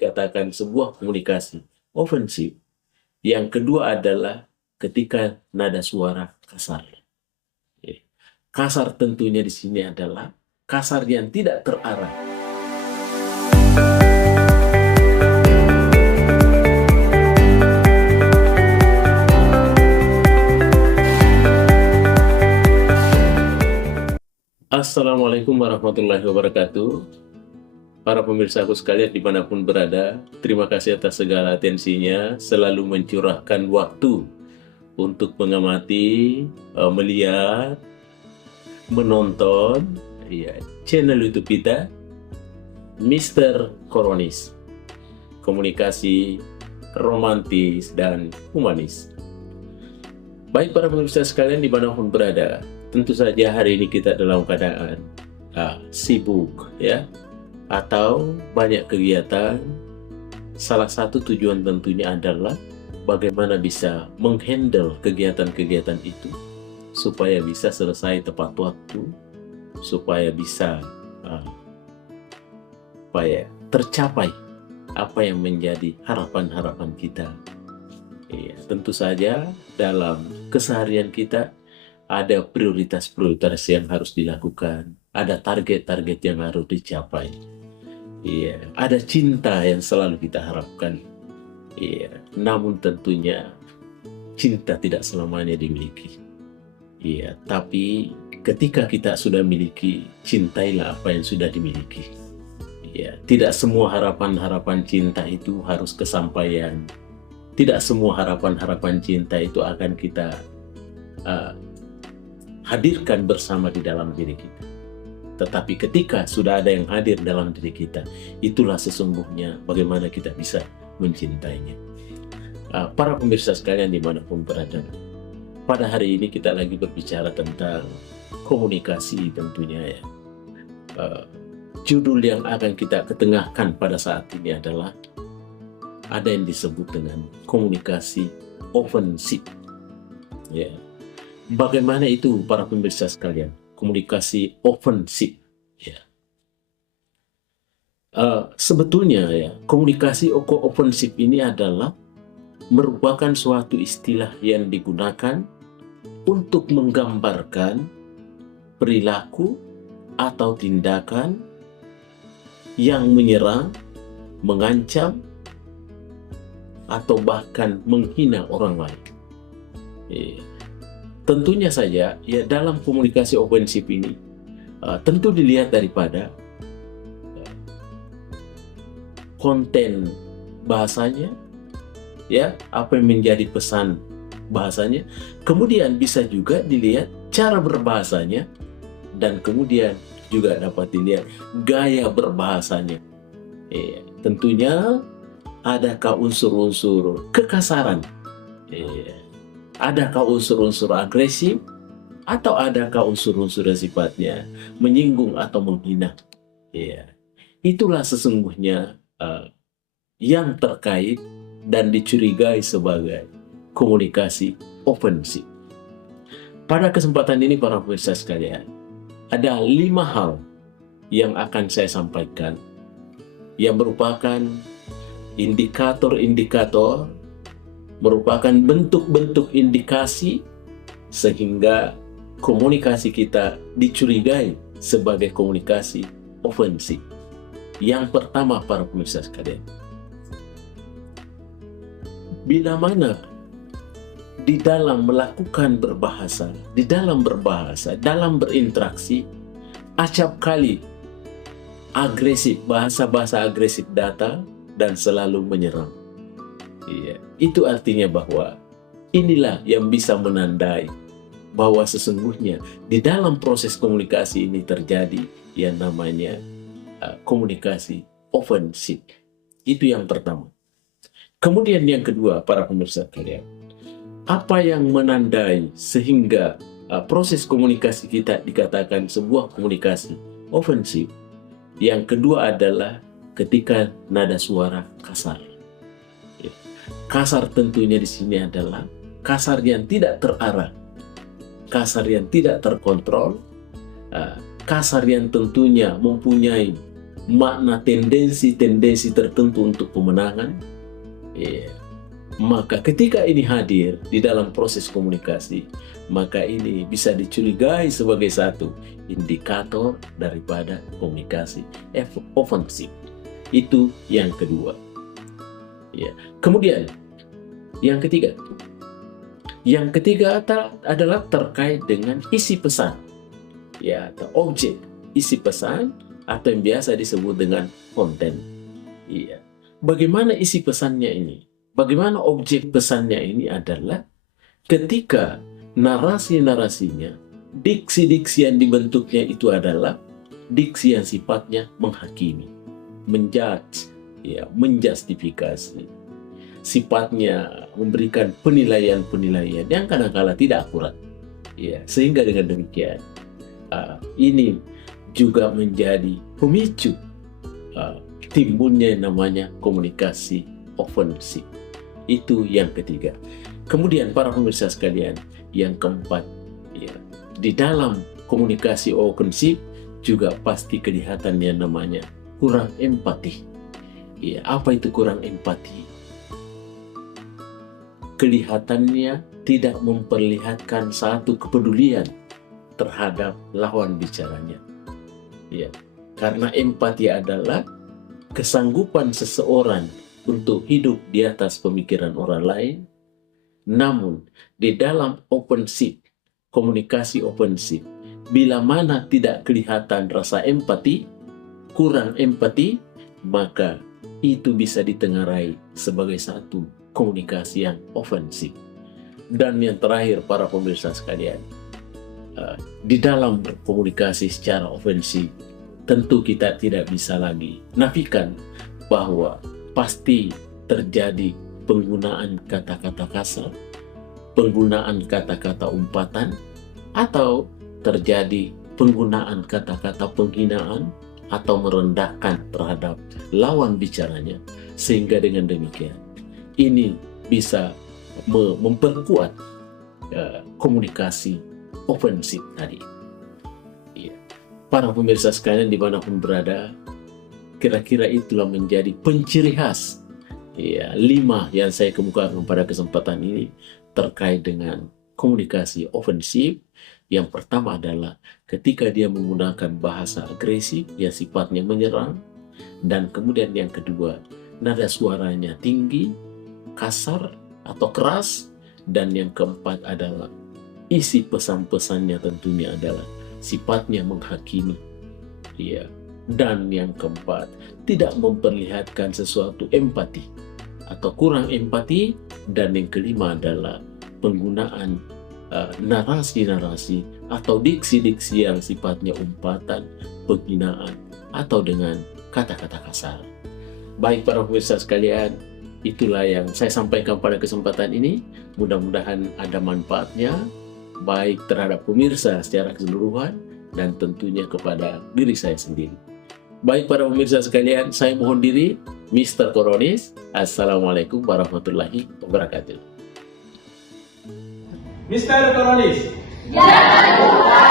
katakan sebuah komunikasi ofensif. Yang kedua adalah ketika nada suara kasar. Kasar tentunya di sini adalah kasar yang tidak terarah. Assalamualaikum warahmatullahi wabarakatuh. Para pemirsaku sekalian dimanapun berada, terima kasih atas segala atensinya, selalu mencurahkan waktu untuk mengamati, melihat, menonton channel YouTube kita, Mr. Koronis, komunikasi romantis dan humanis. Baik para pemirsa sekalian dimanapun berada, tentu saja hari ini kita dalam keadaan sibuk ya, atau banyak kegiatan. Salah satu tujuan tentunya adalah bagaimana bisa menghandle kegiatan-kegiatan itu supaya bisa selesai tepat waktu, supaya bisa tercapai apa yang menjadi harapan-harapan kita. Tentu saja dalam keseharian kita ada prioritas-prioritas yang harus dilakukan, ada target-target yang harus dicapai. Ada cinta yang selalu kita harapkan. Namun tentunya cinta tidak selamanya dimiliki. Tapi ketika kita sudah miliki, cintailah apa yang sudah dimiliki. Tidak semua harapan-harapan cinta itu harus kesampaian. Tidak semua harapan-harapan cinta itu akan kita hadirkan bersama di dalam diri kita. Tetapi ketika sudah ada yang hadir dalam diri kita, itulah sesungguhnya bagaimana kita bisa mencintainya. Para pemirsa sekalian dimanapun berada, pada hari ini kita lagi berbicara tentang komunikasi tentunya ya. Judul yang akan kita ketengahkan pada saat ini adalah ada yang disebut dengan komunikasi ofensif. Bagaimana itu para pemirsa sekalian? Komunikasi ofensif. Sebetulnya ya, komunikasi ofensif ini adalah merupakan suatu istilah yang digunakan untuk menggambarkan perilaku atau tindakan yang menyerang, mengancam, atau bahkan menghina orang lain. Tentunya saja ya, dalam komunikasi ofensif ini tentu dilihat daripada konten bahasanya, ya, apa yang menjadi pesan bahasanya. Kemudian bisa juga dilihat cara berbahasanya, dan kemudian juga dapat dilihat gaya berbahasanya. Tentunya adakah unsur-unsur kekasaran? Adakah unsur-unsur agresif? Atau adakah unsur-unsur yang sifatnya menyinggung atau menghina? Itulah sesungguhnya yang terkait dan dicurigai sebagai komunikasi ofensif. Pada kesempatan ini para pemirsa sekalian, ada 5 hal yang akan saya sampaikan yang merupakan indikator-indikator, merupakan bentuk-bentuk indikasi sehingga komunikasi kita dicurigai sebagai komunikasi ofensif. Yang pertama para pemirsa sekalian, bila mana di dalam melakukan berbahasa, di dalam berbahasa, dalam berinteraksi, acap kali agresif, bahasa-bahasa agresif datang dan selalu menyerang. Itu artinya bahwa inilah yang bisa menandai bahwa sesungguhnya di dalam proses komunikasi ini terjadi yang namanya komunikasi ofensif. Itu yang pertama. Kemudian yang kedua para pemirsa sekalian, apa yang menandai sehingga proses komunikasi kita dikatakan sebuah komunikasi ofensif? Yang kedua adalah ketika nada suara kasar. Kasar tentunya di sini adalah kasar yang tidak terarah, kasar yang tidak terkontrol, kasar yang tentunya mempunyai makna tendensi-tendensi tertentu untuk pemenangan, maka ketika ini hadir di dalam proses komunikasi, maka ini bisa dicurigai sebagai satu indikator daripada komunikasi ofensif. Itu yang kedua. Kemudian yang ketiga adalah terkait dengan isi pesan, atau objek isi pesan, atau yang biasa disebut dengan konten. Bagaimana isi pesannya ini? Bagaimana objek pesannya ini adalah ketika narasi-narasinya, diksi-diksi yang dibentuknya itu adalah diksi yang sifatnya menghakimi, menjudge, menjustifikasi, sifatnya memberikan penilaian-penilaian yang kadang-kala tidak akurat. Sehingga dengan demikian, ini juga menjadi pemicu timbulnya namanya komunikasi ofensif. Itu yang ketiga. Kemudian para pemirsa sekalian, yang keempat, di dalam komunikasi ofensif juga pasti kelihatan yang namanya kurang empati. Apa itu kurang empati? Kelihatannya tidak memperlihatkan satu kepedulian terhadap lawan bicaranya. Karena empati adalah kesanggupan seseorang untuk hidup di atas pemikiran orang lain. Namun di dalam ofensif, komunikasi ofensif, bila mana tidak kelihatan rasa empati, kurang empati, maka itu bisa ditengarai sebagai satu komunikasi yang ofensif. Dan yang terakhir para pemirsa sekalian, di dalam berkomunikasi secara ofensif, tentu kita tidak bisa lagi nafikan bahwa pasti terjadi penggunaan kata-kata kasar, penggunaan kata-kata umpatan, atau terjadi penggunaan kata-kata penghinaan atau merendahkan terhadap lawan bicaranya. Sehingga dengan demikian, ini bisa memperkuat komunikasi ofensif tadi. Para pemirsa sekalian dimanapun berada, kira-kira itulah menjadi penciri khas 5 yang saya kemukakan pada kesempatan ini terkait dengan komunikasi ofensif. Yang pertama adalah ketika dia menggunakan bahasa agresif yang sifatnya menyerang, dan kemudian yang kedua, nada suaranya tinggi, kasar atau keras, dan yang keempat adalah isi pesan-pesannya tentunya adalah sifatnya menghakimi. Dan yang keempat, tidak memperlihatkan sesuatu empati atau kurang empati. Dan yang kelima adalah penggunaan narasi-narasi atau diksi-diksi yang sifatnya umpatan, penghinaan, atau dengan kata-kata kasar. Baik para pemirsa sekalian, itulah yang saya sampaikan pada kesempatan ini. Mudah-mudahan ada manfaatnya, baik terhadap pemirsa secara keseluruhan dan tentunya kepada diri saya sendiri. Baik para pemirsa sekalian, saya mohon diri, Mr. Koronis. Assalamualaikum warahmatullahi wabarakatuh. Mr. Koronis. Jangan lupa